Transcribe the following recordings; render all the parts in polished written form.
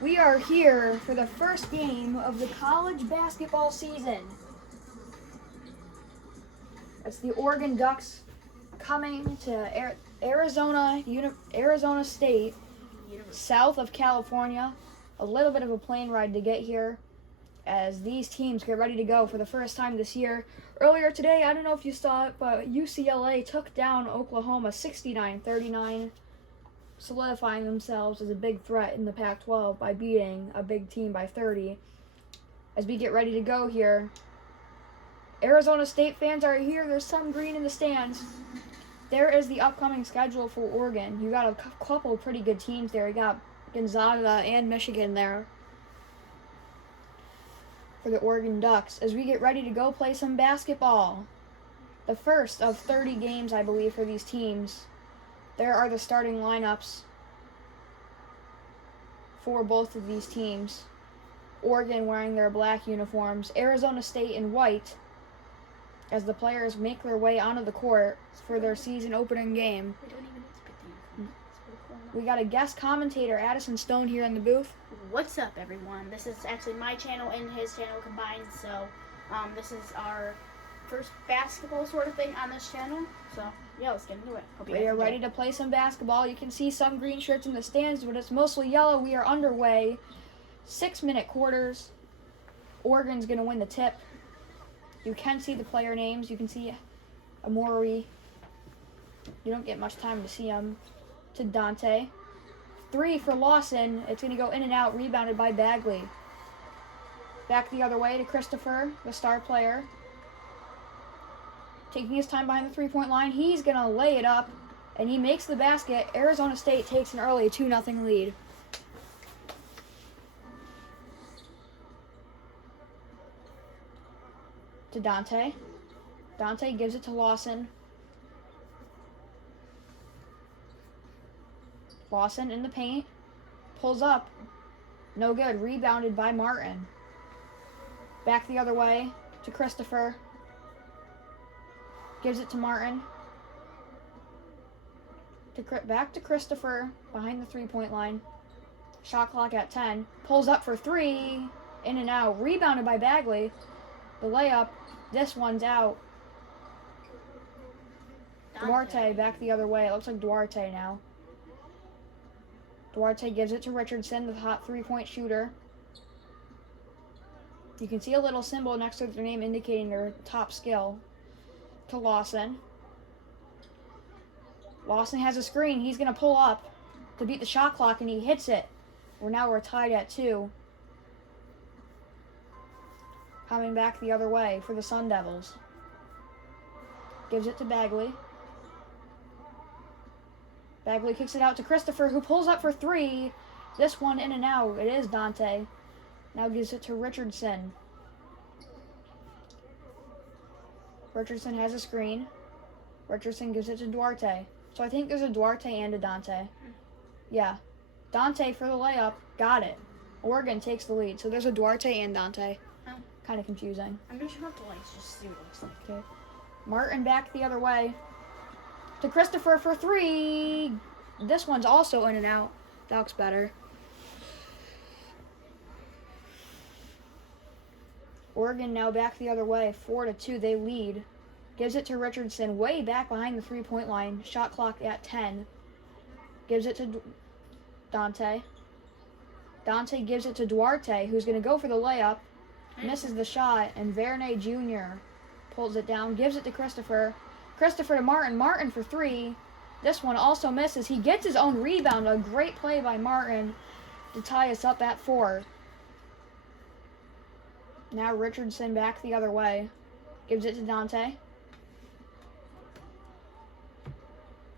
We are here for the first game of the college basketball season. It's the Oregon Ducks coming to Arizona State, south of California. A little bit of a plane ride to get here as these teams get ready to go for the first time this year. Earlier today, I don't know if you saw it, but UCLA took down Oklahoma 69-39, solidifying themselves as a big threat in the Pac-12 by beating a big team by 30. As we get ready to go here, Arizona State fans are here. There's some green in the stands. There is the upcoming schedule for Oregon. You got a couple of pretty good teams there. You got Gonzaga and Michigan there for the Oregon Ducks as we get ready to go play some basketball. The first of 30 games, I believe, for these teams. There are the starting lineups for both of these teams. Oregon wearing their black uniforms, Arizona State in white, as the players make their way onto the court for their season opening game. We got a guest commentator, Addison Stone, here in the booth. What's up, everyone? This is actually my channel and his channel combined, so this is our first basketball sort of thing on this channel. So yeah, let's get into it. We are ready to play some basketball. You can see some green shirts in the stands, but it's mostly yellow. We are underway. 6-minute quarters. Oregon's going to win the tip. You can see the player names. You can see Amori. You don't get much time to see him. To Dante. 3 for Lawson. It's going to go in and out, rebounded by Bagley. Back the other way to Christopher, the star player. Taking his time behind the three-point line. He's going to lay it up, and he makes the basket. Arizona State takes an early 2-0 lead. To Dante. Dante gives it to Lawson. Lawson in the paint. Pulls up. No good. Rebounded by Martin. Back the other way to Christopher. Gives it to Martin. Back to Christopher behind the three-point line. Shot clock at 10. Pulls up for 3. In and out. Rebounded by Bagley. The layup. This one's out. Duarte back the other way. It looks like Duarte now. Duarte gives it to Richardson, the hot three-point shooter. You can see a little symbol next to their name indicating their top skill. To Lawson. Lawson has a screen. He's going to pull up to beat the shot clock, and he hits it. We're tied at 2. Coming back the other way for the Sun Devils. Gives it to Bagley. Bagley kicks it out to Christopher, who pulls up for 3. This one in and out. It is Dante. Now gives it to Richardson. Richardson has a screen. Richardson gives it to Duarte. So I think there's a Duarte and a Dante. Yeah. Dante for the layup. Got it. Oregon takes the lead. So there's a Duarte and Dante. Kind of confusing. I'm just going to have to just see what it looks like. Okay. Martin back the other way. To Christopher for 3. This one's also in and out. That looks better. Oregon now back the other way. 4-2. They lead. Gives it to Richardson way back behind the three-point line. Shot clock at 10. Gives it to Dante. Dante gives it to Duarte, who's going to go for the layup. Misses the shot, and Verne Jr. pulls it down, gives it to Christopher. Christopher to Martin. Martin for 3. This one also misses. He gets his own rebound. A great play by Martin to tie us up at 4. Now Richardson back the other way. Gives it to Dante.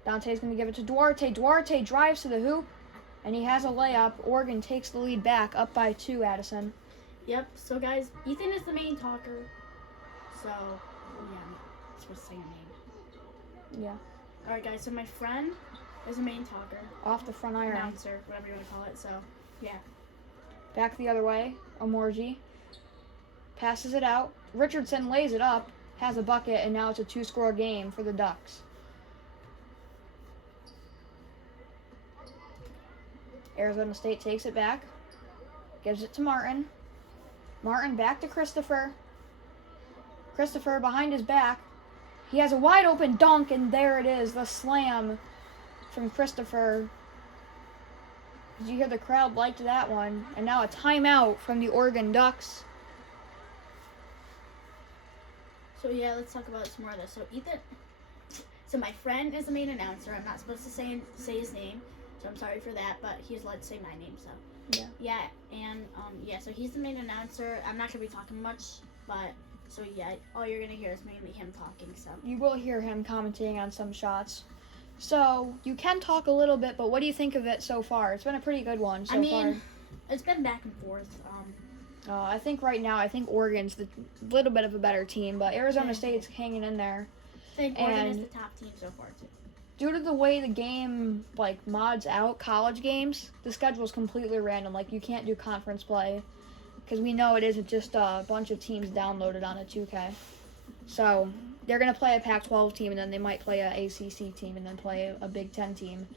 Dante's going to give it to Duarte. Duarte drives to the hoop, and he has a layup. Oregon takes the lead back, up by 2, Addison. Yep, so guys, Ethan is the main talker. So, yeah, I'm supposed to say your name. Yeah. Alright, guys, so my friend is the main talker. Off the front iron. Announcer, whatever you want to call it, so, yeah. Back the other way, Amorgi. Passes it out. Richardson lays it up, has a bucket, and now it's a 2-score game for the Ducks. Arizona State takes it back. Gives it to Martin. Martin back to Christopher. Christopher behind his back. He has a wide open dunk, and there it is, the slam from Christopher. Did you hear the crowd liked that one? And now a timeout from the Oregon Ducks. So yeah, let's talk about some more of this. So my friend is the main announcer. I'm not supposed to say his name, so I'm sorry for that, but he's allowed to say my name, so. Yeah, and so he's the main announcer. I'm not gonna be talking much, but so yeah, all you're gonna hear is mainly him talking, so. You will hear him commenting on some shots. So, you can talk a little bit, but what do you think of it so far? It's been a pretty good one so far. It's been back and forth. I think right now, Oregon's the little bit of a better team, but Arizona State's hanging in there. I think Oregon is the top team so far, too. Due to the way the game, mods out college games, the schedule is completely random. You can't do conference play, because we know it isn't just a bunch of teams downloaded on a 2K. So, they're going to play a Pac-12 team, and then they might play an ACC team, and then play a Big Ten team.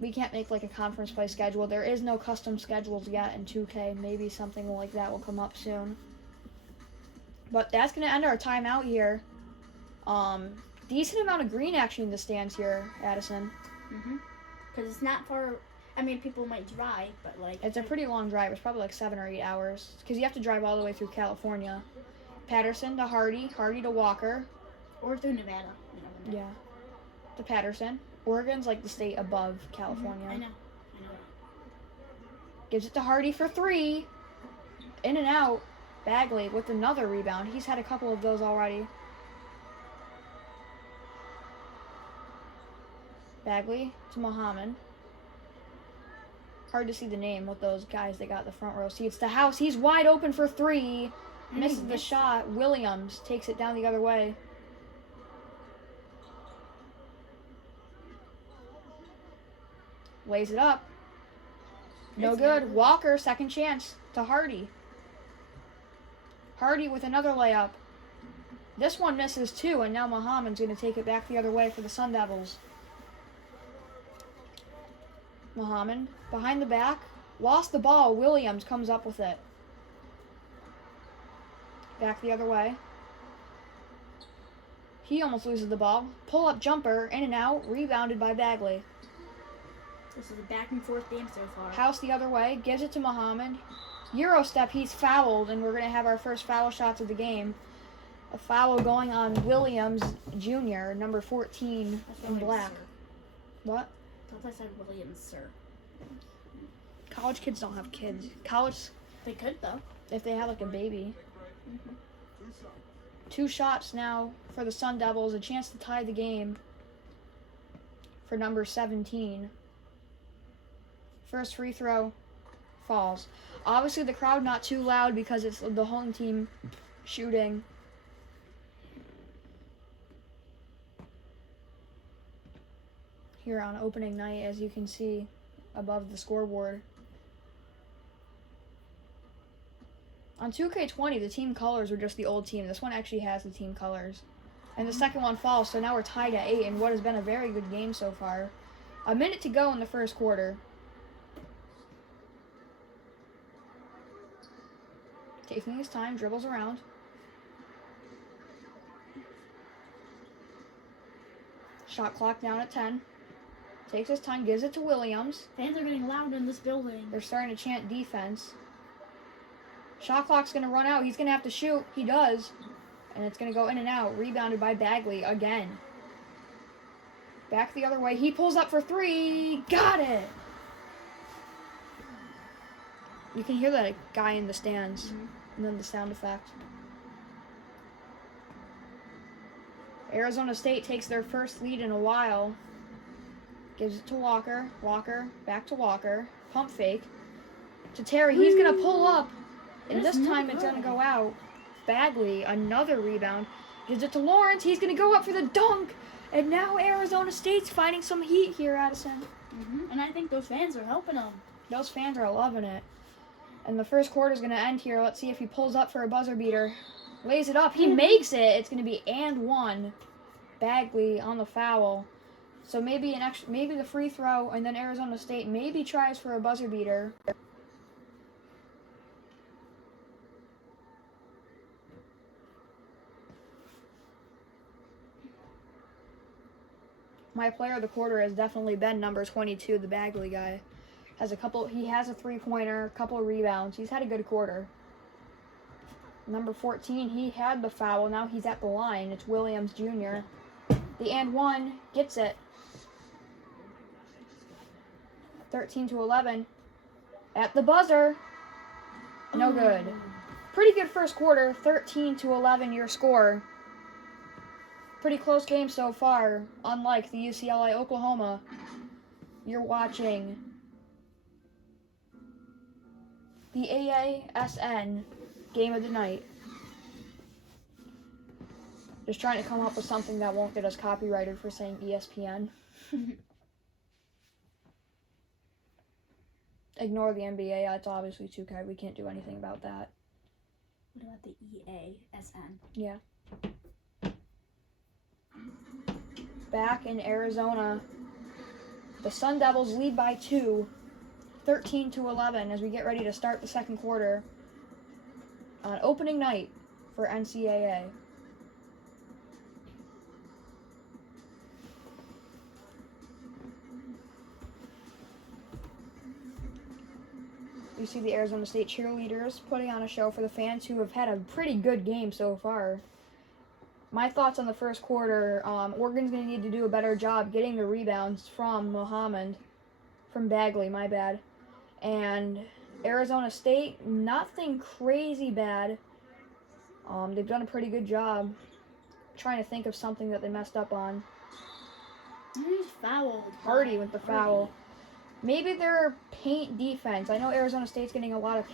We can't make a conference play schedule. There is no custom schedules yet in 2K. Maybe something like that will come up soon. But that's going to end our timeout here. Decent amount of green action in the stands here, Addison. Because it's not far. I mean, people might drive, but it's a pretty long drive. It's probably 7 or 8 hours. Because you have to drive all the way through California. Patterson to Hardy. Hardy to Walker. Or through Nevada. Yeah. To Patterson. Oregon's the state above California. I know. Gives it to Hardy for 3. In and out. Bagley with another rebound. He's had a couple of those already. Bagley to Muhammad. Hard to see the name with those guys that got the front row seats. To House. He's wide open for 3. Misses the shot. Williams takes it down the other way. Lays it up. No good. Walker, second chance to Hardy. Hardy with another layup. This one misses too, and now Muhammad's going to take it back the other way for the Sun Devils. Muhammad behind the back. Lost the ball. Williams comes up with it. Back the other way. He almost loses the ball. Pull-up jumper, in and out, rebounded by Bagley. This is a back-and-forth game so far. House the other way, gives it to Muhammad. Euro step, he's fouled, and we're going to have our first foul shots of the game. A foul going on Williams Jr., number 14 in black. Sir. What? I thought I said Williams, sir. College kids don't have kids. They could, though. If they have, a baby. 2 shots now for the Sun Devils. A chance to tie the game for number 17. First free throw falls. Obviously, the crowd not too loud because it's the home team shooting. Here on opening night, as you can see above the scoreboard. On 2K20, the team colors were just the old team. This one actually has the team colors. And the second one falls, so now we're tied at 8 in what has been a very good game so far. A minute to go in the first quarter. Taking his time, dribbles around. Shot clock down at 10. Takes his time, gives it to Williams. Fans are getting loud in this building. They're starting to chant defense. Shot clock's going to run out. He's going to have to shoot. He does. And it's going to go in and out. Rebounded by Bagley again. Back the other way. He pulls up for 3. Got it! You can hear that guy in the stands. And then the sound effect. Arizona State takes their first lead in a while. Gives it to Walker. Walker. Back to Walker. Pump fake. To Terry. He's going to pull up. And this time it's going to go out. Bagley, another rebound. Gives it to Lawrence. He's going to go up for the dunk. And now Arizona State's finding some heat here, Addison. And I think those fans are helping them. Those fans are loving it. And the first quarter's going to end here. Let's see if he pulls up for a buzzer beater. Lays it up. He makes it. It's going to be and 1. Bagley on the foul. So maybe maybe the free throw, and then Arizona State maybe tries for a buzzer beater. my player of the quarter has definitely been number 22, the Bagley guy. He has a three-pointer, a couple of rebounds. He's had a good quarter. Number 14, he had the foul. Now he's at the line. It's Williams Jr. The and one gets it. 13-11. At the buzzer. No good. Pretty good first quarter. 13-11 your score. Pretty close game so far. Unlike the UCLA Oklahoma. You're watching the EASN game of the night. Just trying to come up with something that won't get us copyrighted for saying ESPN. Ignore the NBA. It's obviously 2K. We can't do anything about that. What about the EASN? Yeah. Back in Arizona, the Sun Devils lead by 2, 13-11, as we get ready to start the second quarter on opening night for NCAA. You see the Arizona State cheerleaders putting on a show for the fans who have had a pretty good game so far. My thoughts on the first quarter, Oregon's going to need to do a better job getting the rebounds from Bagley, my bad. And Arizona State, nothing crazy bad. They've done a pretty good job trying to think of something that they messed up on. Who's fouled? Hardy with the foul. Maybe their paint defense. I know Arizona State's getting a lot of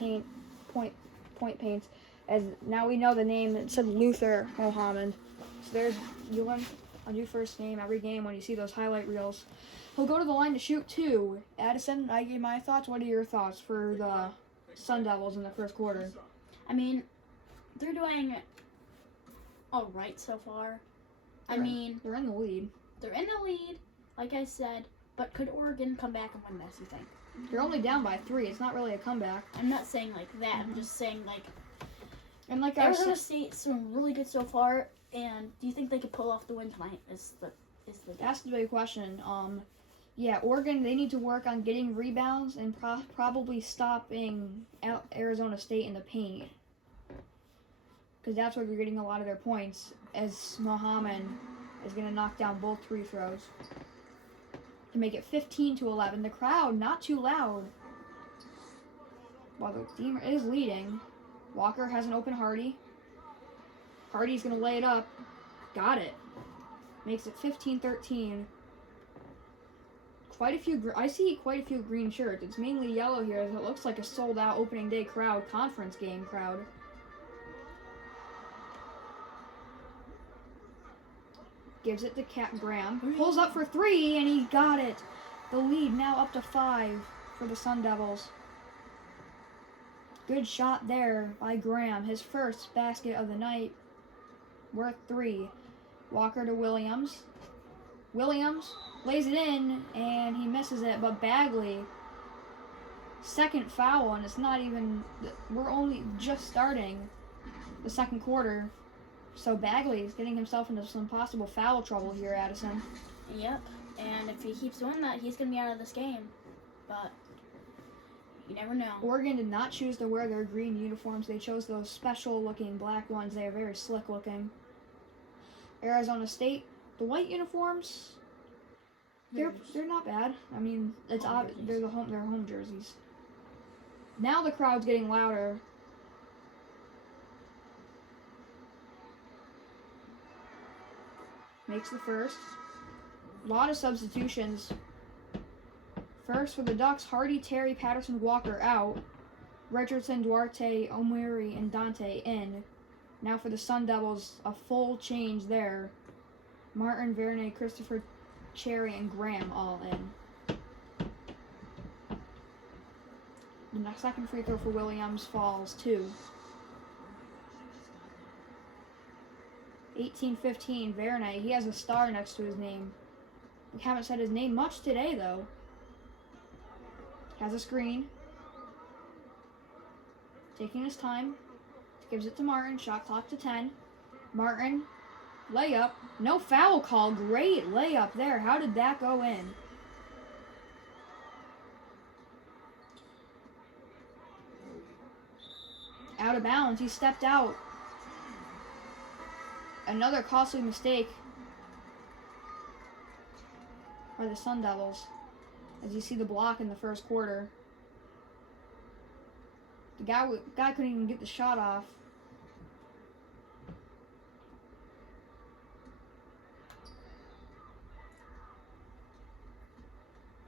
point paints. As now we know the name. It said Luther Mohammed. So there's Ewan, a new first name every game when you see those highlight reels. He'll go to the line to shoot 2. Addison, I gave my thoughts. What are your thoughts for the Sun Devils in the first quarter? I mean, they're doing all right so far. They're in the lead. They're in the lead, like I said. But could Oregon come back and win this, you think? They're only down by 3. It's not really a comeback. I'm not saying like that. I'm just saying like. And like Arizona State's doing really good so far. And do you think they could pull off the win tonight? That's the big question. Yeah, Oregon, they need to work on getting rebounds and probably stopping Arizona State in the paint. Because that's where you're getting a lot of their points, as Mohammed is going to knock down both free throws to make it 15-11. The crowd, not too loud. While the team is leading, Walker has an open Hardy. Hardy's going to lay it up. Got it. Makes it 15-13. I see quite a few green shirts. It's mainly yellow here, as it looks like a sold-out opening day crowd, conference game crowd. Gives it to Graham. Pulls up for 3, and he got it. The lead now up to 5 for the Sun Devils. Good shot there by Graham. His first basket of the night. Worth 3. Walker to Williams. Williams lays it in, and he misses it. But Bagley, second foul, and it's not even... We're only just starting the second quarter. So Bagley is getting himself into some possible foul trouble here, Addison. Yep, and if he keeps doing that, he's going to be out of this game. But you never know. Oregon did not choose to wear their green uniforms. They chose those special-looking black ones. They are very slick-looking. Arizona State, the white uniforms, they're not bad. I mean, they're home jerseys. Now the crowd's getting louder. Makes the first. A lot of substitutions. First for the Ducks, Hardy, Terry, Patterson, Walker out. Richardson, Duarte, Omiri, and Dante in. Now for the Sun Devils, a full change there. Martin, Verne, Christopher, Cherry, and Graham all in. The second free throw for Williams falls too. 18-15, Verne. He has a star next to his name. We haven't said his name much today, though. Has a screen. Taking his time. Gives it to Martin. Shot clock to 10. Martin layup. No foul call. Great layup there. How did that go in? Out of bounds. He stepped out. Another costly mistake by the Sun Devils. As you see the block in the first quarter. The guy couldn't even get the shot off.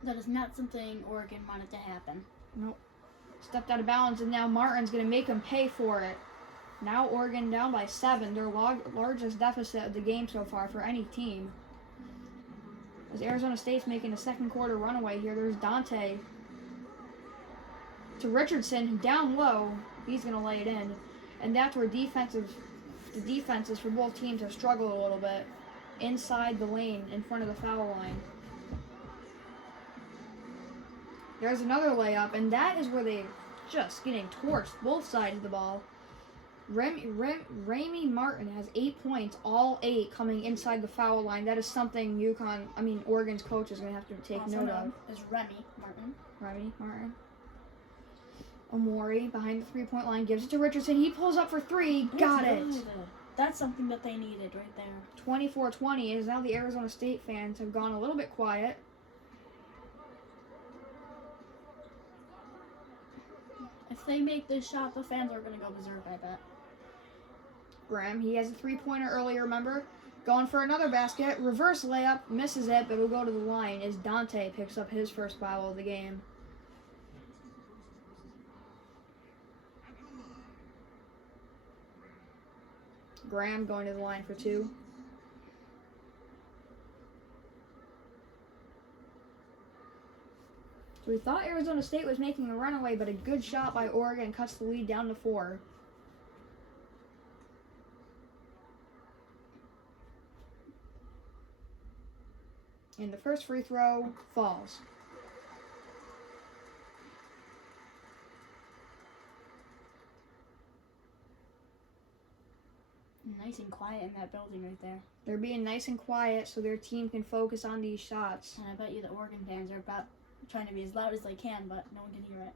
That is not something Oregon wanted to happen. Nope. Stepped out of bounds, and now Martin's going to make him pay for it. Now Oregon down by 7, their largest deficit of the game so far for any team. As Arizona State's making a second quarter runaway here, there's Dante to Richardson, down low. He's going to lay it in. And that's where the defenses for both teams have struggled a little bit. Inside the lane, in front of the foul line. There's another layup, and that is where they're just getting torched, both sides of the ball. Remy Martin has 8 points, all 8 coming inside the foul line. That is something Oregon's coach is going to have to take note of. Is Remy Martin. Remy Martin. Omori behind the three-point line gives it to Richardson. He pulls up for 3. Got it. That's something that they needed right there. 24-20, as now the Arizona State fans have gone a little bit quiet. If they make this shot, the fans are going to go berserk, I bet. Graham, he has a three-pointer earlier, remember? Going for another basket. Reverse layup, misses it, but it'll go to the line as Dante picks up his first foul of the game. Graham going to the line for 2. So we thought Arizona State was making a runaway, but a good shot by Oregon cuts the lead down to 4. And the first free throw falls. Nice and quiet in that building right there. They're being nice and quiet so their team can focus on these shots. And I bet you the Oregon fans are about trying to be as loud as they can, but no one can hear it.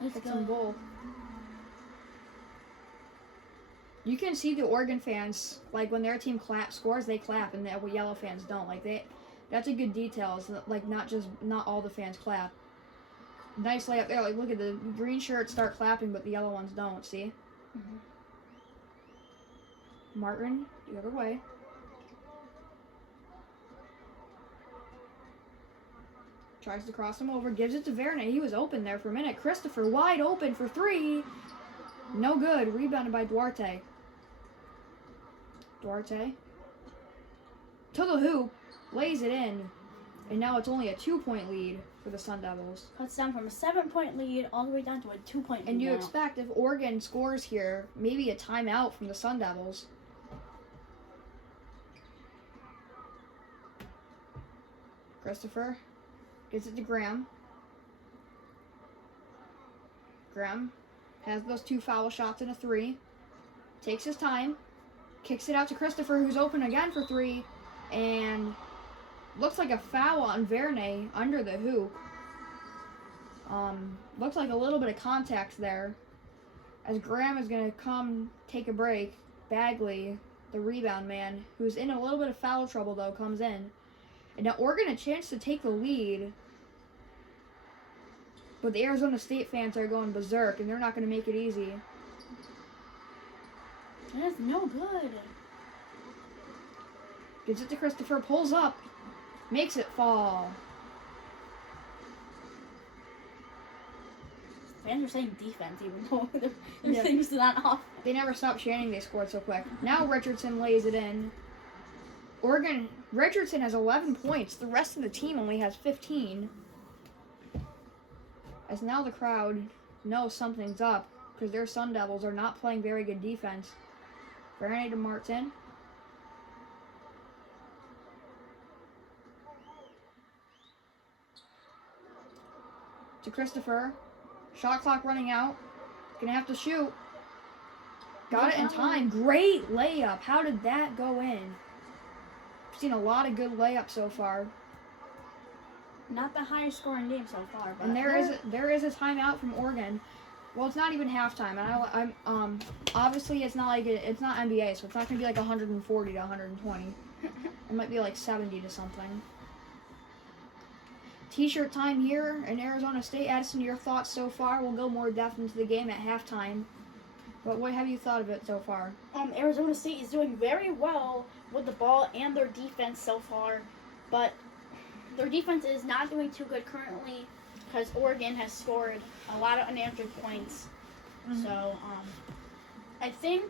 Let's go. Goal. You can see the Oregon fans, like when their team scores, they clap, and the yellow fans don't. That's a good detail. It's not all the fans clap. Nice layup there. Look at the green shirts start clapping, but the yellow ones don't. See? Mm-hmm. Martin, the other way. Tries to cross him over, gives it to Verne. He was open there for a minute. Christopher wide open for 3. No good. Rebounded by Duarte. Duarte to the hoop, lays it in, and now it's only a 2-point lead for the Sun Devils. Cuts down from a 7-point lead all the way down to a 2-point lead. And you expect if Oregon scores here, maybe a timeout from the Sun Devils. Christopher gives it to Graham. Graham has those 2 foul shots and a 3. Takes his time. Kicks it out to Christopher, who's open again for 3. And looks like a foul on Verne under the hoop. Looks like a little bit of contact there. As Graham is going to come take a break. Bagley, the rebound man, who's in a little bit of foul trouble, though, comes in. And now Oregon a chance to take the lead. But the Arizona State fans are going berserk, and they're not going to make it easy. That's no good. Gives it to Christopher, pulls up, makes it fall. Fans are saying defense, even though their things not off. They never stopped chanting they scored so quick. Now Richardson lays it in. Richardson has 11 points. The rest of the team only has 15. As now the crowd knows something's up because their Sun Devils are not playing very good defense. Verne to Martin. To Christopher. Shot clock running out. Gonna have to shoot. Got it in time. Great layup. How did that go in? I've seen a lot of good layups so far. Not the highest scoring game so far, but and there is a timeout from Oregon. Well, it's not even halftime, and I'm obviously it's not it's not NBA, so it's not gonna be like 140 to 120. It might be like 70 to something. T-shirt time here in Arizona State. Addison, your thoughts so far? We'll go more depth into the game at halftime. But what have you thought of it so far? Arizona State is doing very well with the ball and their defense so far, but their defense is not doing too good currently because Oregon has scored a lot of unanswered points. Mm-hmm. So I think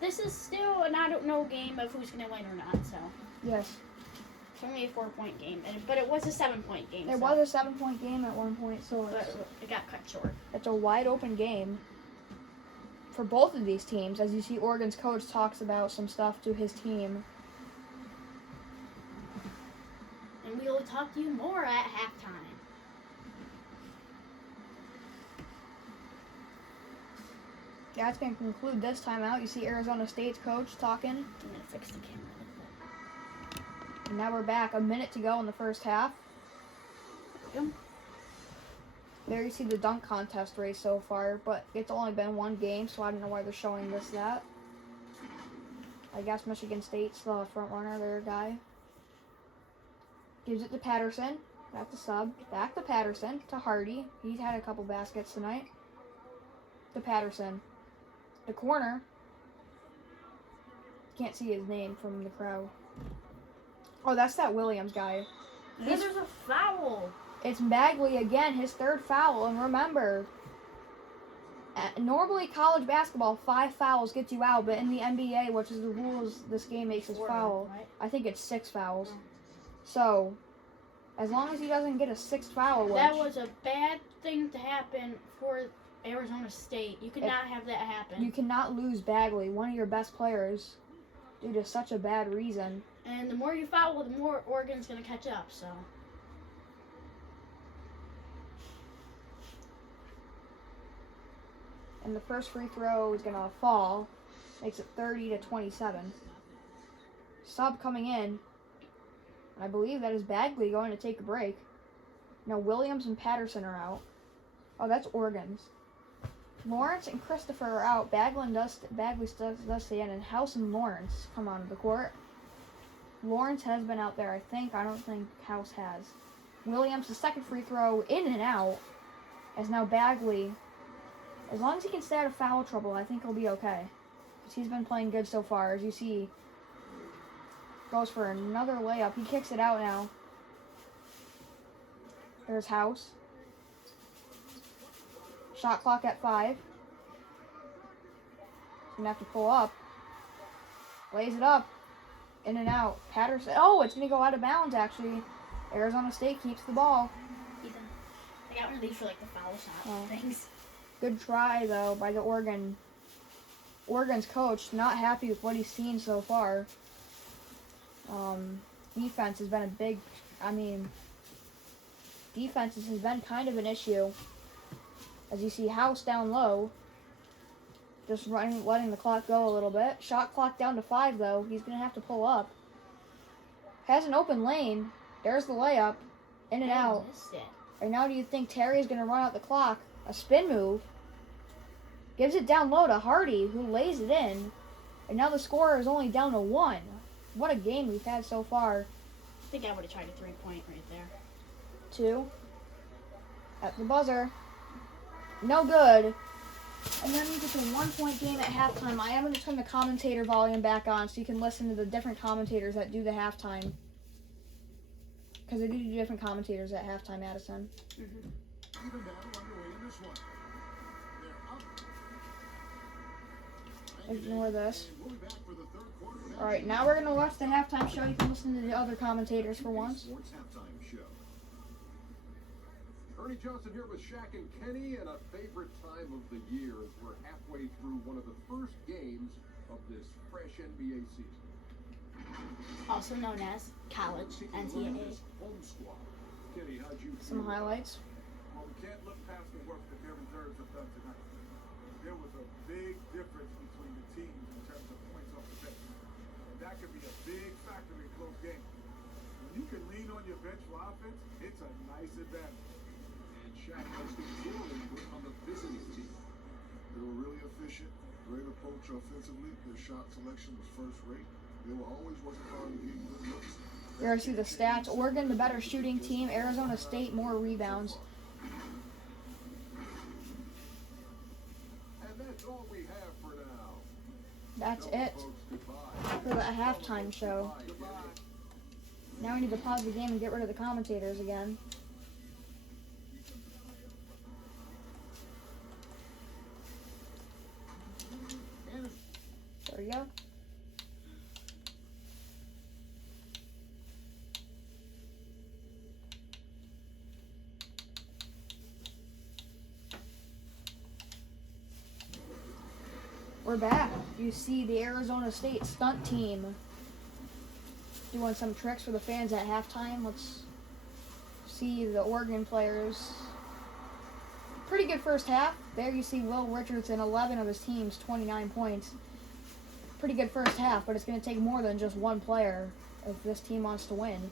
this is still an I don't know game of who's going to win or not. So yes. It's only a 4-point game, but it was a 7-point game. It was a 7-point game at one point, so it got cut short. It's a wide open game for both of these teams. As you see, Oregon's coach talks about some stuff to his team. And we will talk to you more at halftime. Yeah, that's going to conclude this timeout. You see Arizona State's coach talking. I'm going to fix the camera. And now we're back. A minute to go in the first half. There you see the dunk contest race so far, but it's only been one game, so I don't know why they're showing that. I guess Michigan State's the front runner, their guy. Gives it to Patterson. Back to sub. Back to Patterson. To Hardy. He's had a couple baskets tonight. To Patterson. The corner. Can't see his name from the crowd. Oh, that's that Williams guy. There's a foul. It's Bagley again, his third foul. And remember, normally college basketball, 5 fouls gets you out, but in the NBA, which is the rules this game makes us foul, right? I think it's 6 fouls. Oh. So, as long as he doesn't get a 6th foul, that was a bad thing to happen for Arizona State. You could not have that happen. You cannot lose Bagley, one of your best players, due to such a bad reason. And the more you foul, the more Oregon's going to catch up, so. And the first free throw is going to fall. Makes it 30-27. Sub coming in. I believe that is Bagley going to take a break. No, Williams and Patterson are out. Oh, that's Oregon's. Lawrence and Christopher are out. Bagley does stay in, and House and Lawrence come onto the court. Lawrence has been out there, I think. I don't think House has. Williams, the second free throw, in and out. As now Bagley, as long as he can stay out of foul trouble, I think he'll be okay. Because he's been playing good so far. As you see, goes for another layup. He kicks it out now. There's House. Shot clock at 5. He's going to have to pull up. Lays it up. In and out. Patterson. Oh, it's going to go out of bounds, actually. Arizona State keeps the ball. Ethan, I got one of these for, like, the foul shot. Thanks. Good try, though, by the Oregon's coach. Not happy with what he's seen so far. Defense has been defense has been kind of an issue. As you see House down low. Just letting the clock go a little bit. Shot clock down to 5, though. He's going to have to pull up. Has an open lane. There's the layup. In and out. And now do you think Terry's going to run out the clock? A spin move. Gives it down low to Hardy, who lays it in. And now the score is only down to 1. What a game we've had so far. I think I would have tried a 3-point right there. 2. At the buzzer. No good. And then it's a 1-point game at halftime. I am going to turn the commentator volume back on so you can listen to the different commentators that do the halftime. Because they do different commentators at halftime, Addison. Ignore this. Alright, now we're going to watch the halftime show. You can listen to the other commentators for once. Ernie Johnson here with Shaq and Kenny, and a favorite time of the year as we're halfway through one of the first games of this fresh NBA season. Also known as college NCAA. Kenny, how'd you Some highlights. Well, we can't look past the work that Kevin Turns have done tonight. there was a big difference between the teams in terms of points off the bench. And that could be a big factor in close games. When you can lean on your bench for offense, it's a nice advantage. And Shaq has the scoring on the visiting team. They were really efficient, great approach offensively. Their shot selection was first rate. They were always working hard to get good looks. Here I see the stats. Oregon, the better shooting team. Arizona State, more rebounds. And that's all we have for now. That's it Folks, goodbye. for the halftime show. Now we need to pause the game and get rid of the commentators again. There we go. We're back. You see the Arizona State stunt team doing some tricks for the fans at halftime. Let's see the Oregon players. Pretty good first half. There you see Will Richardson, 11 of his team's 29 points. Pretty good first half, but it's going to take more than just one player if this team wants to win.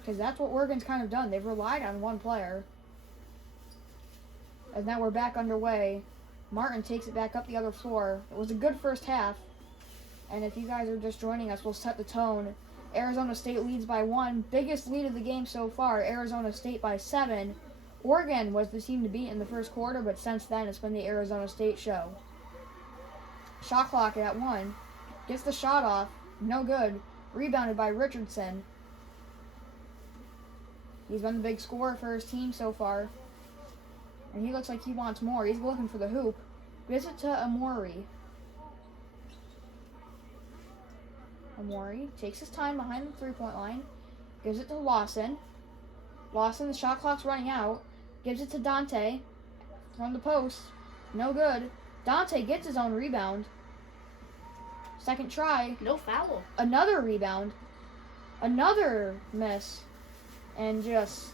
Because that's what Oregon's kind of done. They've relied on one player. And now we're back underway. Martin takes it back up the other floor. It was a good first half. And if you guys are just joining us, we'll set the tone. Arizona State leads by 1. Biggest lead of the game so far. Arizona State by 7. Oregon was the team to beat in the first quarter, but since then it's been the Arizona State show. Shot clock at 1. Gets the shot off. No good. Rebounded by Richardson. He's been the big scorer for his team so far. And he looks like he wants more. He's looking for the hoop. Gives it to Amori. Amori takes his time behind the three-point line. Gives it to Lawson. Lawson, the shot clock's running out. Gives it to Dante. From the post. No good. Dante gets his own rebound. Second try. No foul. Another rebound. Another miss. And just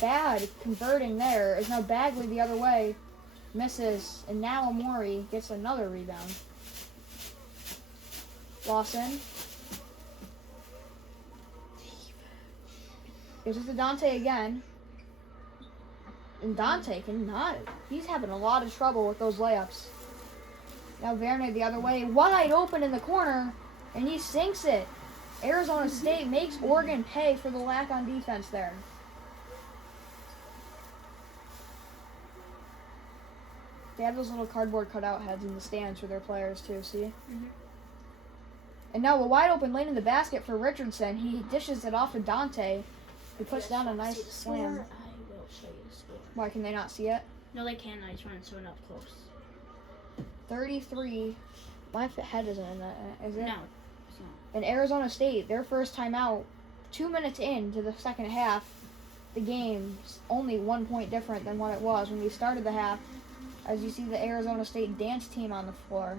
bad converting there. Is now Bagley the other way. Misses. And now Amori gets another rebound. Lawson. Gives it to Dante again. And Dante cannot. He's having a lot of trouble with those layups. Now Verne the other way. Wide open in the corner. And he sinks it. Arizona State makes Oregon pay for the lack on defense there. They have those little cardboard cutout heads in the stands for their players too, see? Mm-hmm. And now a wide open lane in the basket for Richardson. He dishes it off to Dante. He puts down a nice slam. I will show you the score. Why can they not see it? No, they can. I just want to show it up close. 33. My head isn't in that, is it? No, it's not. And Arizona State, their first time out, 2 minutes into the second half, the game's only 1 point different than what it was when we started the half, as you see the Arizona State dance team on the floor.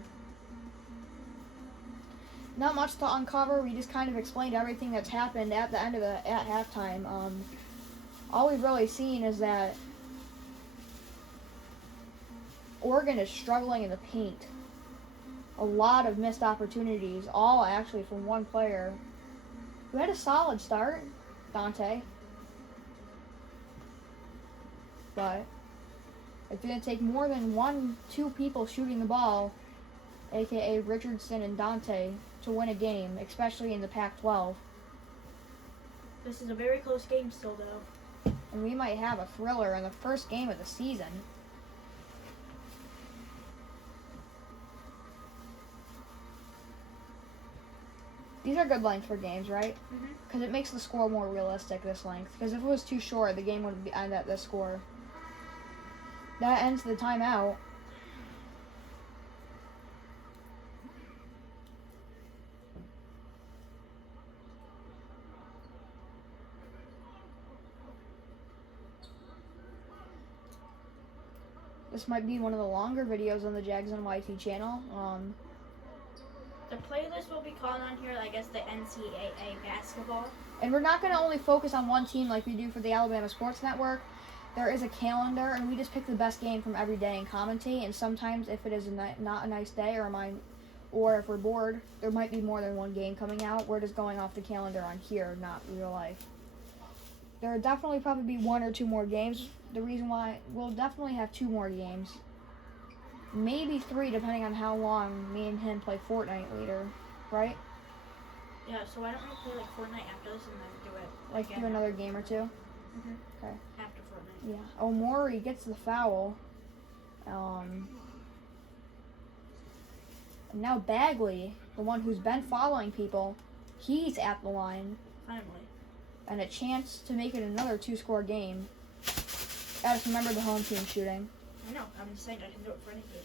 Not much to uncover. We just kind of explained everything that's happened at the end of at halftime. All we've really seen is that Oregon is struggling in the paint. A lot of missed opportunities, all actually from one player who had a solid start, Dante. But it's going to take more than 1-2 people shooting the ball, aka Richardson and Dante, to win a game, especially in the Pac-12. This is a very close game still, though. And we might have a thriller in the first game of the season. These are good length for games, right? Because it makes the score more realistic, this length. Because if it was too short, the game would end at this score. That ends the timeout. This might be one of the longer videos on the Jags and YT channel. The playlist will be called on here, I guess, the NCAA basketball. And we're not going to only focus on one team like we do for the Alabama Sports Network. there is a calendar, and we just pick the best game from every day and commentate. And sometimes, if it is not a nice day, or if we're bored, there might be more than one game coming out. We're just going off the calendar on here, not real life. There will definitely probably be 1 or 2 more games. The reason why we'll definitely have 2 more games, maybe 3, depending on how long me and him play Fortnite later, right? Yeah. So why don't we play like Fortnite after this and then do it Like do another game or 2. Mhm. Okay. After Fortnite. Yeah. Omori gets the foul. And now Bagley, the one who's been following people, he's at the line. Finally. And a chance to make it another 2-score game. Addison, remember the home team shooting. I know. I'm just saying I can do it for any game.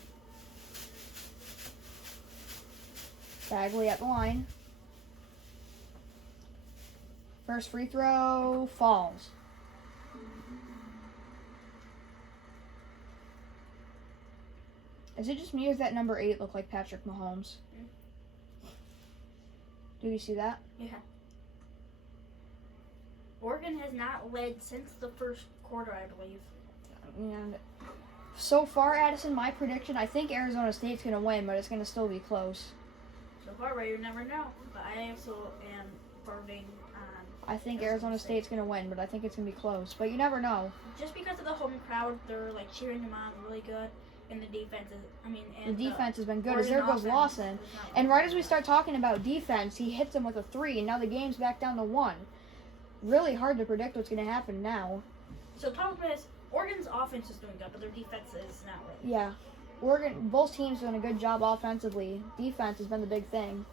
Bagley at the line. First free throw falls. Is it just me or does that number 8 look like Patrick Mahomes? Do you see that? Yeah. Oregon has not led since the first quarter, I believe. And so far, Addison, my prediction, I think Arizona State's going to win, but it's going to still be close. So far, you never know. But I also am voting on... I think Arizona State's going to win, but I think it's going to be close. But you never know. Just because of the home crowd, they're like cheering them on really good. And the defense is, the defense has been good. Oregon As there goes offense Lawson. is not And really right as we start talking about defense, he hits him with a 3, and now the game's back down to 1. Really hard to predict what's going to happen now. So the problem is, Oregon's offense is doing good, but their defense is not really. Yeah. Oregon, both teams doing a good job offensively. Defense has been the big thing.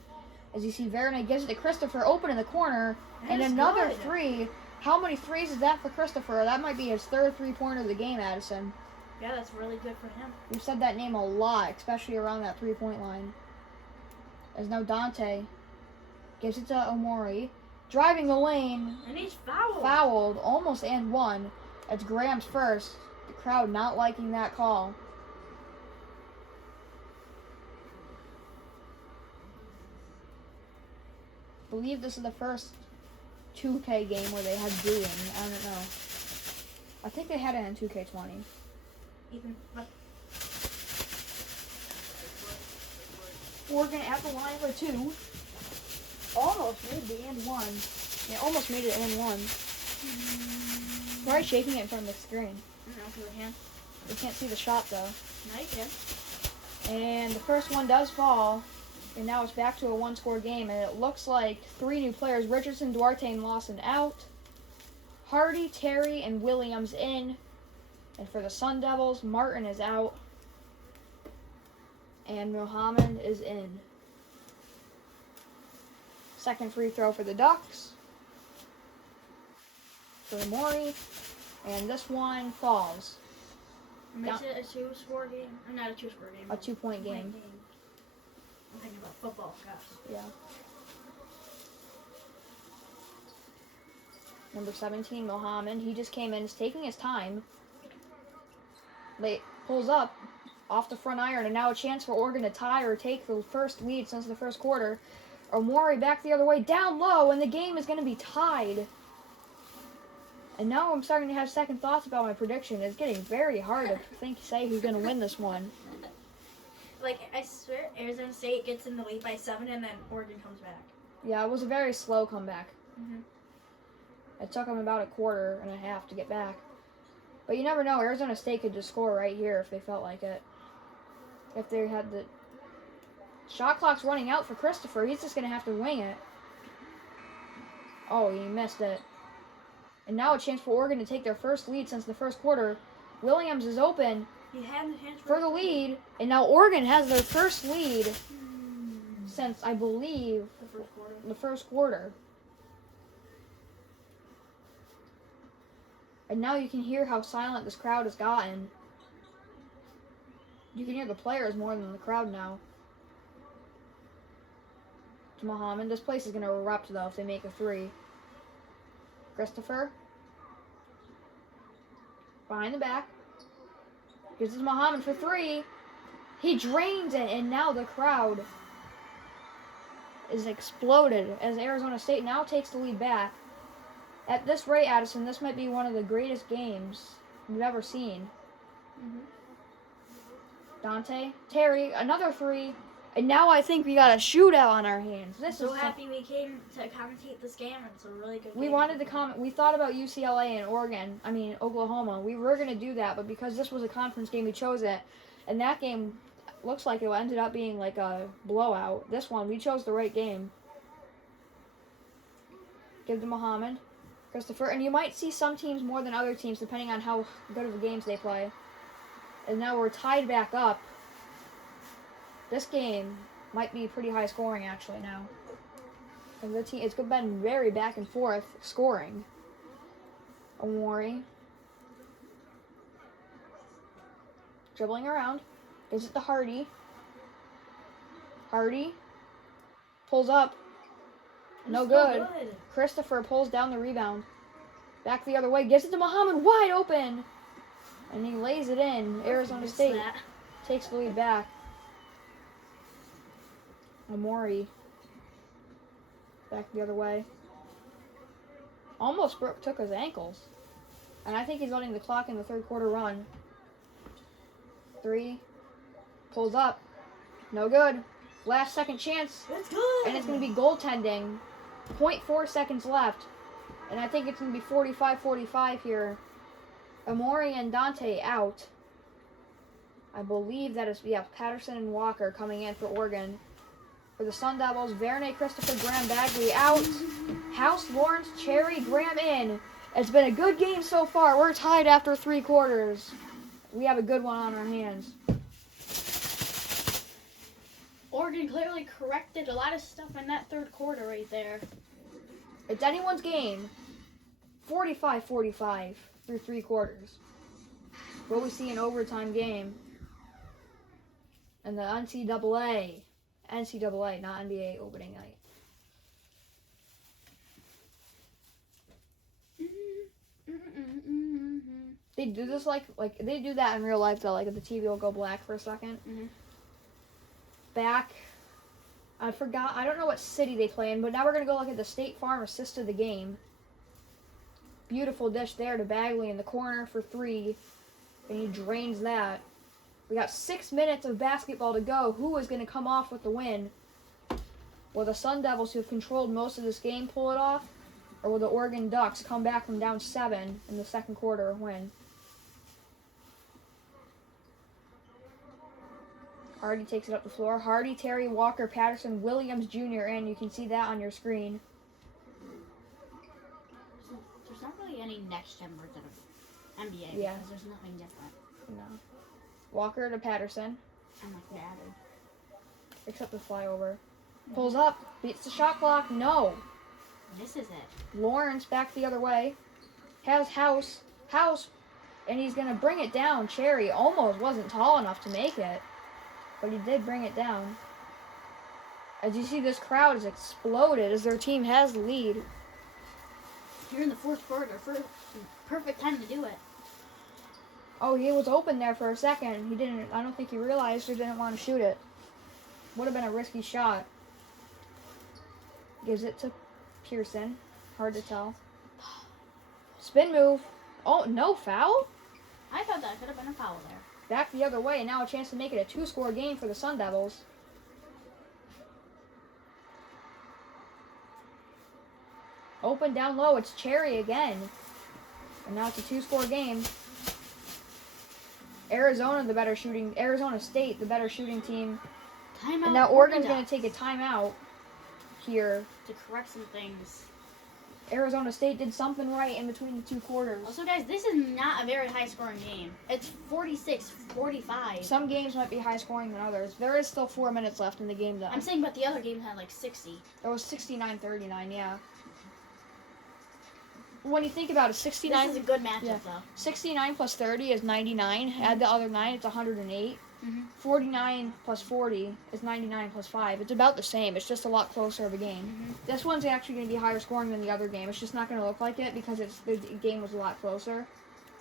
As you see, Vernon gives it to Christopher, open in the corner, and another good. 3. How many threes is that for Christopher? That might be his 3rd 3-pointer of the game, Addison. Yeah, that's really good for him. We've said that name a lot, especially around that 3-point line. As now Dante gives it to Omori. Driving the lane. And he's fouled. Fouled. Almost and 1. It's Graham's first. The crowd not liking that call. I believe this is the first 2K game where they had booing. I don't know. I think they had it in 2K20. Ethan, look. Oregon at the line for 2. Almost made the and 1. Yeah, almost made it and 1. Why shaking it in front of the screen? I don't know, because I can. We can't see the shot though. Now you can. And the first one does fall. And now it's back to a 1-score game. And it looks like 3 new players. Richardson, Duarte, and Lawson out. Hardy, Terry, and Williams in. And for the Sun Devils, Martin is out. And Muhammad is in. Second free throw for the Ducks. For Maury. And this one falls. Makes it a 2-score game. Or not a 2-score game. A 2-point game. I'm thinking about football, gosh. Yeah. Number 17, Mohammed. He just came in. He's taking his time. Late pulls up off the front iron, and now a chance for Oregon to tie or take the first lead since the first quarter. Omori back the other way, down low, and the game is going to be tied. And now I'm starting to have second thoughts about my prediction. It's getting very hard to say who's going to win this one. Like, I swear, Arizona State gets in the lead by 7, and then Oregon comes back. Yeah, it was a very slow comeback. Mm-hmm. It took them about a quarter and a half to get back. But you never know. Arizona State could just score right here if they felt like it. If they had the... Shot clock's running out for Christopher. He's just going to have to wing it. Oh, he missed it. And now a chance for Oregon to take their first lead since the first quarter. Williams is open He had the hands for the lead. And now Oregon has their first lead since, I believe, the first quarter. And now you can hear how silent this crowd has gotten. You can hear the players more than the crowd now. To Muhammad. This place is going to erupt, though, if they make a 3. Christopher. Behind the back. Gives it to Muhammad for 3. He drains it, and now the crowd is exploded as Arizona State now takes the lead back. At this rate, Addison, this might be one of the greatest games we've ever seen. Mm-hmm. Dante, Terry, another 3. And now I think we got a shootout on our hands. I'm so happy we came to commentate this game. It's a really good game. We wanted to comment. We thought about UCLA and Oklahoma. We were going to do that, but because this was a conference game, we chose it. And that game looks like it ended up being like a blowout. This one, we chose the right game. Give to Muhammad. Christopher. And you might see some teams more than other teams depending on how good of the games they play. And now we're tied back up. This game might be pretty high scoring actually now. And it's been very back and forth scoring. Omori. Dribbling around. Gives it to Hardy. Hardy. Pulls up. No good. Christopher pulls down the rebound. Back the other way. Gives it to Muhammad. Wide open. And he lays it in. Arizona State takes the lead back. Omori. Back the other way. Almost took his ankles. And I think he's letting the clock in the third quarter run. 3. Pulls up. No good. Last second chance. It's good. And it's going to be goaltending. 0.4 seconds left. And I think it's going to be 45-45 here. Omori and Dante out. I believe that is, Patterson and Walker coming in for Oregon. For the Sun Devils, Verne, Christopher, Graham, Bagley out. House, Lawrence, Cherry, Graham in. It's been a good game so far. We're tied after 3 quarters. We have a good one on our hands. Oregon clearly corrected a lot of stuff in that third quarter right there. It's anyone's game. 45-45 through 3 quarters. What we see in overtime game. And the NCAA, not NBA opening night. They do this like they do that in real life though. Like if the TV will go black for a second. Mm-hmm. Back. I forgot. I don't know what city they play in, but now we're gonna go look at the State Farm assist of the game. Beautiful dish there to Bagley in the corner for 3, and he drains that. We got 6 minutes of basketball to go. Who is going to come off with the win? Will the Sun Devils, who have controlled most of this game, pull it off? Or will the Oregon Ducks come back from down 7 in the second quarter and win? Hardy takes it up the floor. Hardy, Terry, Walker, Patterson, Williams Jr. and you can see that on your screen. There's not really any next-gen version of NBA because there's nothing different. No. Walker to Patterson. I'm like that. Except the flyover. Pulls up. Beats the shot clock. No. This is it. Lawrence back the other way. Has House. And he's going to bring it down. Cherry almost wasn't tall enough to make it. But he did bring it down. As you see, this crowd has exploded as their team has the lead. Here in the fourth quarter. Perfect time to do it. Oh, he was open there for a second. I don't think he realized or didn't want to shoot it. Would have been a risky shot. Gives it to Pearson. Hard to tell. Spin move. Oh, no foul? I thought that could have been a foul there. Back the other way. Now a chance to make it a 2-score game for the Sun Devils. Open down low. It's Cherry again. And now it's a 2-score game. Arizona State, the better shooting team. Timeout. And now Oregon's going to take a timeout here. To correct some things. Arizona State did something right in between the 2 quarters. Also, guys, this is not a very high-scoring game. It's 46-45. Some games might be high-scoring than others. There is still 4 minutes left in the game, though. I'm saying, but the other game had like 60. It was 69-39, yeah. When you think about it, 69... This is a good matchup, though. 69 plus 30 is 99. Mm-hmm. Add the other 9, it's 108. Mm-hmm. 49 plus 40 is 99 plus 5. It's about the same. It's just a lot closer of a game. Mm-hmm. This one's actually going to be higher scoring than the other game. It's just not going to look like it because the game was a lot closer.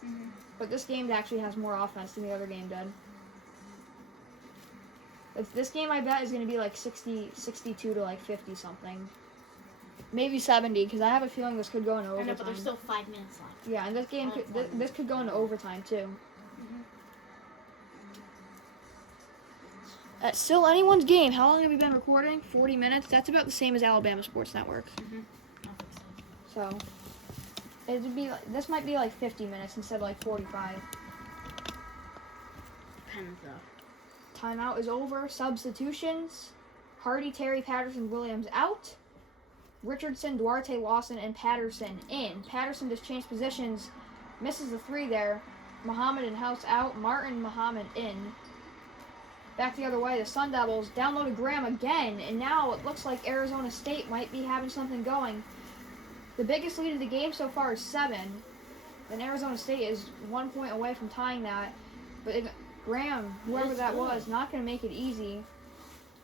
Mm-hmm. But this game actually has more offense than the other game did. This game, I bet, is going to be like 62 to like 50 something. maybe 70, because I have a feeling this could go into I overtime. know, but there's still 5 minutes left. Yeah, and this game this could go into overtime too. That's still anyone's game. How long have we been recording? 40 minutes. That's about the same as Alabama Sports Network. So this might be like 50 minutes instead of like 45. Depends though. Timeout is over. Substitutions: Hardy, Terry, Patterson, Williams out. Richardson, Duarte, Lawson, and Patterson in. Patterson just changed positions, misses the 3 there. Muhammad and House out. Martin, Muhammad in. Back the other way, the Sun Devils downloaded Graham again, and now it looks like Arizona State might be having something going. The biggest lead of the game so far is 7, and Arizona State is 1 point away from tying that. But Graham, whoever that was, not going to make it easy.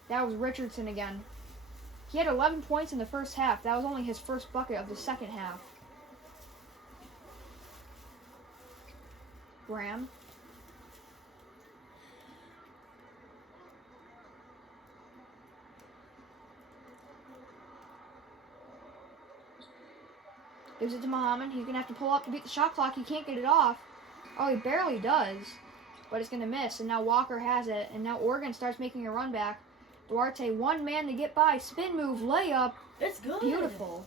That was Richardson again. He had 11 points in the first half. That was only his first bucket of the second half. Graham. Gives it to Muhammad. He's going to have to pull up to beat the shot clock. He can't get it off. Oh, he barely does. But it's going to miss. And now Walker has it. And now Oregon starts making a run back. Duarte, 1 man to get by. Spin move, layup. It's good. Beautiful.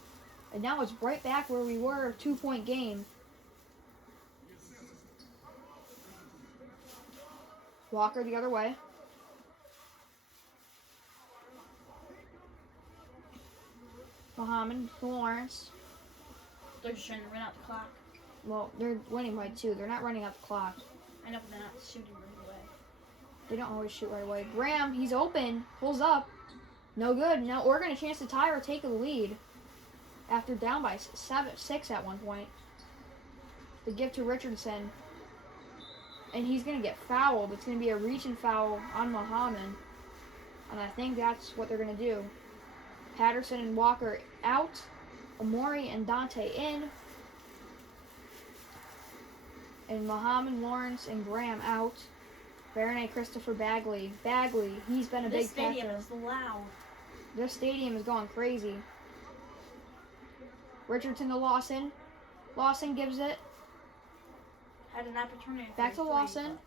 And now it's right back where we were. 2-point game. Walker the other way. Muhammad, Lawrence. They're just trying to run out the clock. Well, they're winning by 2. They're not running out the clock. I know, but they're not shooting right away. They don't always shoot right away. Graham, he's open. Pulls up. No good. Now Oregon a chance to tie or take the lead. After down by 6 at one point. The give to Richardson. And he's going to get fouled. It's going to be a reaching foul on Muhammad. And I think that's what they're going to do. Patterson and Walker out. Amori and Dante in. And Muhammad, Lawrence, and Graham out. Baronet, Christopher, Bagley. Bagley, he's been a big factor. This stadium is loud. This stadium is going crazy. Richardson to Lawson. Lawson gives it. Had an opportunity. Back to Lawson.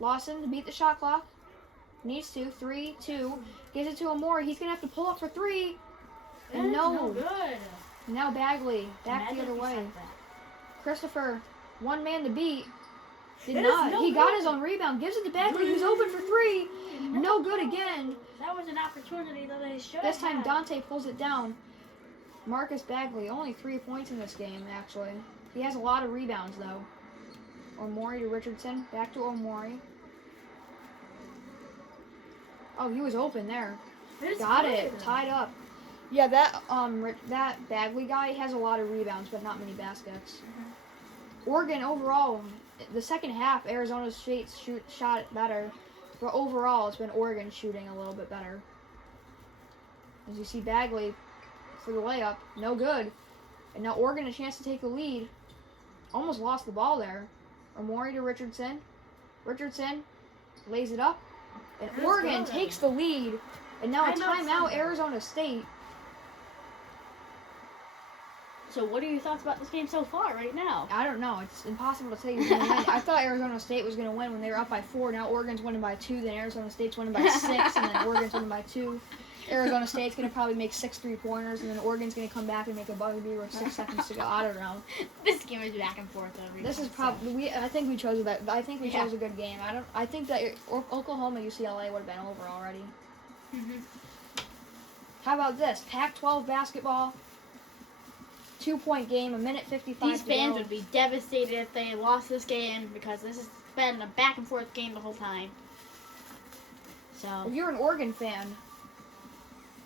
Lawson to beat the shot clock. Needs to. 3, 2. Gives it to Amori. He's going to have to pull up for 3. And no good. Now Bagley. Back the other way. Christopher, 1 man to beat. Did not. He got his own rebound. Gives it to Bagley, who's open for 3. No good again. That was an opportunity that they should have. This time Dante pulls it down. Marcus Bagley, only 3 points in this game, actually. He has a lot of rebounds, though. Omori to Richardson. Back to Omori. Oh, he was open there. Got it. Tied up. Yeah, that Bagley guy has a lot of rebounds, but not many baskets. Oregon overall, the second half, Arizona State shot it better, but overall, it's been Oregon shooting a little bit better. As you see, Bagley for the layup, no good, and now Oregon a chance to take the lead. Almost lost the ball there. Amori to Richardson. Richardson lays it up, and Oregon takes the lead, and now a timeout, Arizona State. So what are your thoughts about this game so far right now? I don't know. It's impossible to say who's going to win. I thought Arizona State was going to win when they were up by 4. Now Oregon's winning by 2. Then Arizona State's winning by 6. And then Oregon's winning by 2. Arizona State's going to probably make 6 3-pointers. And then Oregon's going to come back and make a buzzer beater with 6 seconds to go. I don't know. This game is back and forth every This is probably... I think we chose that. I think we chose a good game. I think that Oklahoma UCLA would have been over already. How about this? Pac-12 basketball. 2-point game, 1:55. These fans would be devastated if they lost this game because this has been a back and forth game the whole time. So if you're an Oregon fan,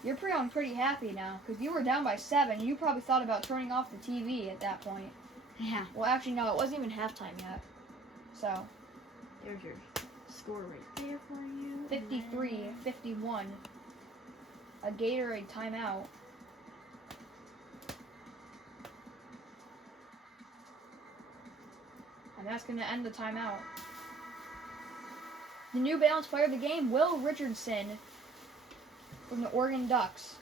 you're pretty happy now because you were down by 7. You probably thought about turning off the TV at that point. Yeah. Well, actually, no, it wasn't even halftime yet. So there's your score right there for you. 53-51. A Gatorade timeout. And that's going to end the timeout. The New Balance player of the game, Will Richardson from the Oregon Ducks.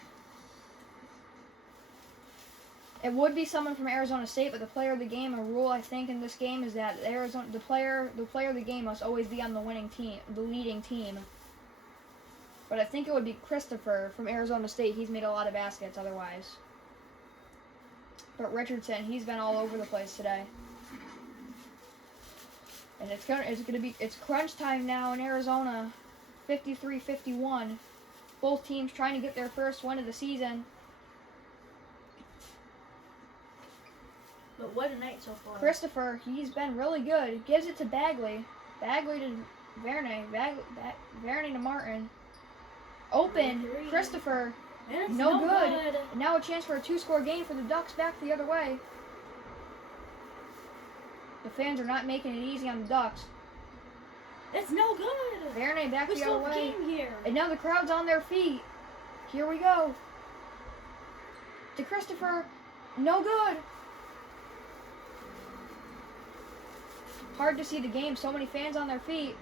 It would be someone from Arizona State, but the player of the game, a rule I think in this game is that the player of the game must always be on the winning team, the leading team. But I think it would be Christopher from Arizona State. He's made a lot of baskets otherwise. But Richardson, he's been all over the place today. And it's crunch time now in Arizona. 53-51. Both teams trying to get their first win of the season. But what a night so far. Christopher, he's been really good. Gives it to Bagley. Bagley to Verne. Verne to Martin. Open. Christopher. No good. And now a chance for a 2-score game for the Ducks back the other way. The fans are not making it easy on the Ducks. It's no good. Verne back the other way. Game here. And now the crowd's on their feet. Here we go. To Christopher. No good. Hard to see the game. So many fans on their feet.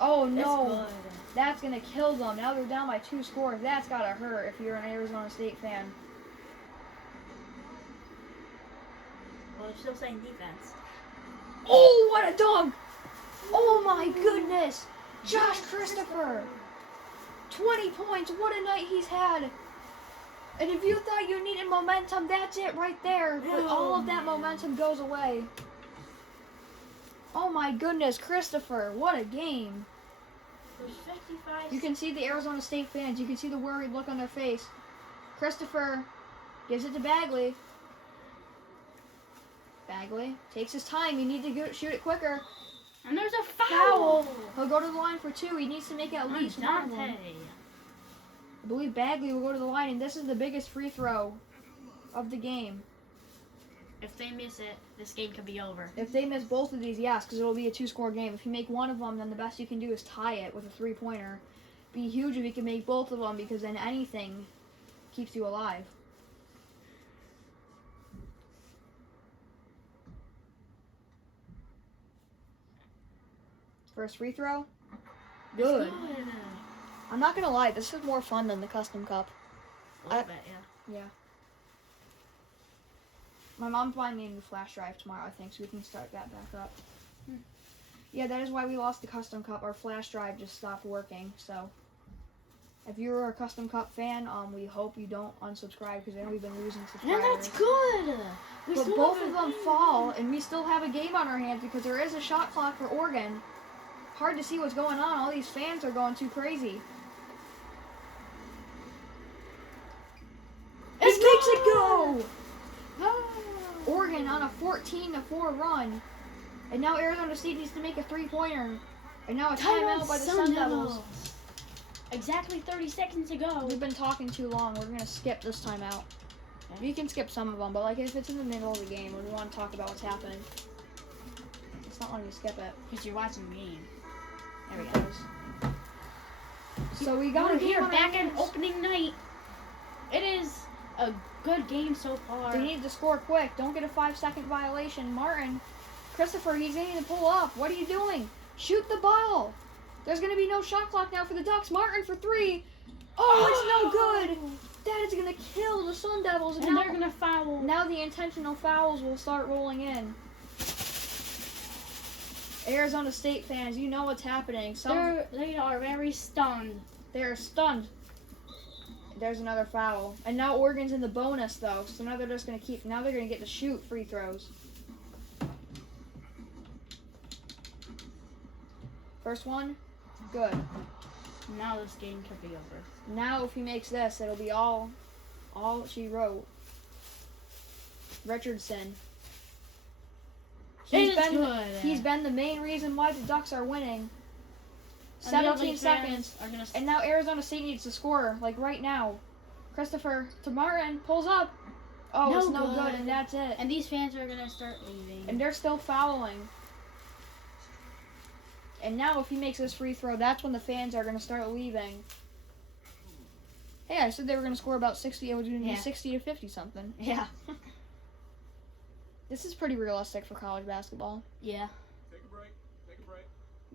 Oh no. That's going to kill them. Now they're down by 2 scores. That's got to hurt if you're an Arizona State fan. Well, you're still saying defense. Oh, what a dunk! Oh my goodness! Josh Christopher! 20 points. What a night he's had. And if you thought you needed momentum, that's it right there. But all of that momentum goes away. Oh my goodness, Christopher. What a game. There's 55. You can see the Arizona State fans. You can see the worried look on their face. Christopher gives it to Bagley. Bagley takes his time. You need to shoot it quicker. And there's a foul. He'll go to the line for 2. He needs to make at least one. I believe Bagley will go to the line, and this is the biggest free throw of the game. If they miss it, this game could be over. If they miss both of these, yes, because it'll be a 2-score game. If you make one of them, then the best you can do is tie it with a 3-pointer. Be huge if you can make both of them, because then anything keeps you alive. First free throw. Good. I'm not gonna lie, this is more fun than the Custom Cup. A little bit, yeah. Yeah. My mom's buying me a new flash drive tomorrow, I think, so we can start that back up. Yeah, that is why we lost the Custom Cup. Our flash drive just stopped working, so if you're a Custom Cup fan, we hope you don't unsubscribe, because I know we've been losing subscribers. And that's good! But both of them fall, and we still have a game on our hands, because there is a shot clock for Oregon. Hard to see what's going on. All these fans are going too crazy. It makes it go! Oregon on a 14-4 run. And now Arizona State needs to make a 3-pointer. And now a timeout by the Sun Devils. Exactly 30 seconds to go. We've been talking too long. We're going to skip this timeout. We can skip some of them, but like if it's in the middle of the game or we want to talk about what's happening, it's not letting me skip it. Because you're watching the game. There it goes. So we got a game on back in opening night. It is a good game so far. They need to score quick. Don't get a 5-second violation. Martin, Christopher, he's going to pull up. What are you doing? Shoot the ball. There's going to be no shot clock now for the Ducks. Martin for 3. Oh, it's no good. That is going to kill the Sun Devils. And they're going to foul. Now the intentional fouls will start rolling in. Arizona State fans, you know what's happening. They are very stunned. They are stunned. There's another foul. And now Oregon's in the bonus, though. So now they're just going to keep... Now they're going to get to shoot free throws. First one. Good. Now this game could be over. Now if he makes this, it'll be all she wrote. Richardson. He's been the main reason why the Ducks are winning. 17 seconds. And now Arizona State needs to score, like right now. Christopher to Martin, pulls up. Oh, it's no good, and that's it. And these fans are going to start leaving. And they're still fouling. And now if he makes this free throw, that's when the fans are going to start leaving. Hey, I said they were going to score about 60. It was going to be 60 to 50 something. Yeah. This is pretty realistic for college basketball. Yeah. Take a break. Take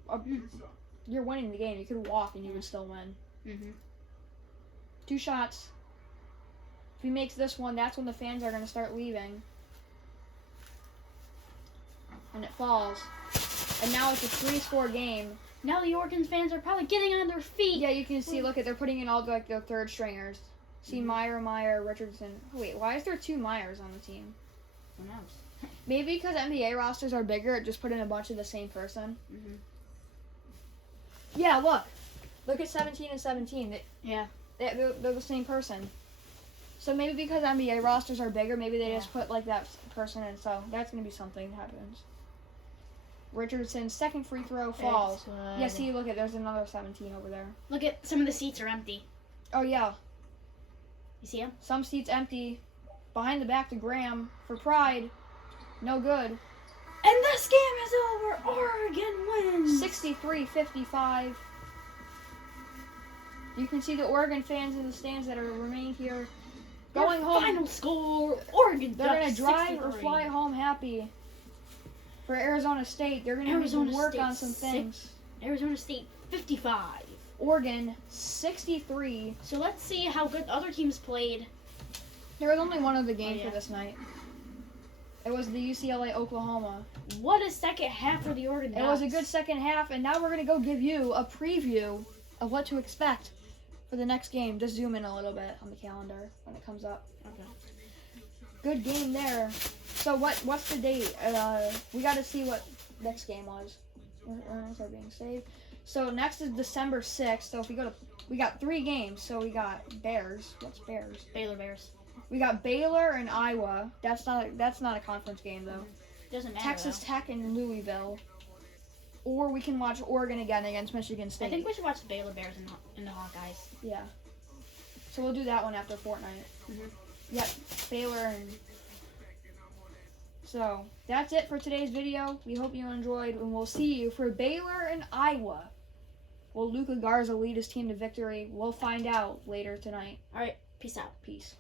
a break. You're winning the game. You could walk and you would still win. 2 shots. he makes this one, that's when the fans are going to start leaving. And it falls. And now it's a 3-score game. Now the Oregon fans are probably getting on their feet. Yeah, you can see, look, they're putting in all like their third stringers. See Meyer, Richardson. Wait, why is there 2 Meyers on the team? Who knows? Maybe because NBA rosters are bigger, it just put in a bunch of the same person. Mm-hmm. Yeah, look. Look at 17 and 17. Yeah. They're the same person. So maybe because NBA rosters are bigger, maybe they just put like that person in. So that's going to be something that happens. Richardson's second free throw falls. Yeah, see, look at, there's another 17 over there. Look at, some of the seats are empty. Oh, yeah. You see them? Some seats empty. Behind the back to Graham for Pride. No good. And this game is over. Oregon wins. 63-55. You can see the Oregon fans in the stands that are remain here. Going home. Final score, Oregon. They're going to drive or fly home happy. For Arizona State, they're going to need to work on some things. Arizona State 55. Oregon 63. So let's see how good other teams played. There was only one other game for this night. It was the UCLA-Oklahoma. What a second half for the Oregon Ducks. It was a good second half, and now we're going to go give you a preview of what to expect for the next game. Just zoom in a little bit on the calendar when it comes up. Okay. Good game there. So what's the date? We got to see what next game was. Earnings are being saved. So next is December 6th. So if we go to, we got 3 games. So we got Bears. What's Bears? Baylor Bears. We got Baylor and Iowa. That's not a conference game though. Doesn't matter. Texas Tech and Louisville. Or we can watch Oregon again against Michigan State. I think we should watch the Baylor Bears and the Hawkeyes. Yeah. So we'll do that one after Fortnite. Mhm. Yep. Baylor and. So that's it for today's video. We hope you enjoyed, and we'll see you for Baylor and Iowa. Will Luka Garza lead his team to victory? We'll find out later tonight. All right. Peace out. Peace.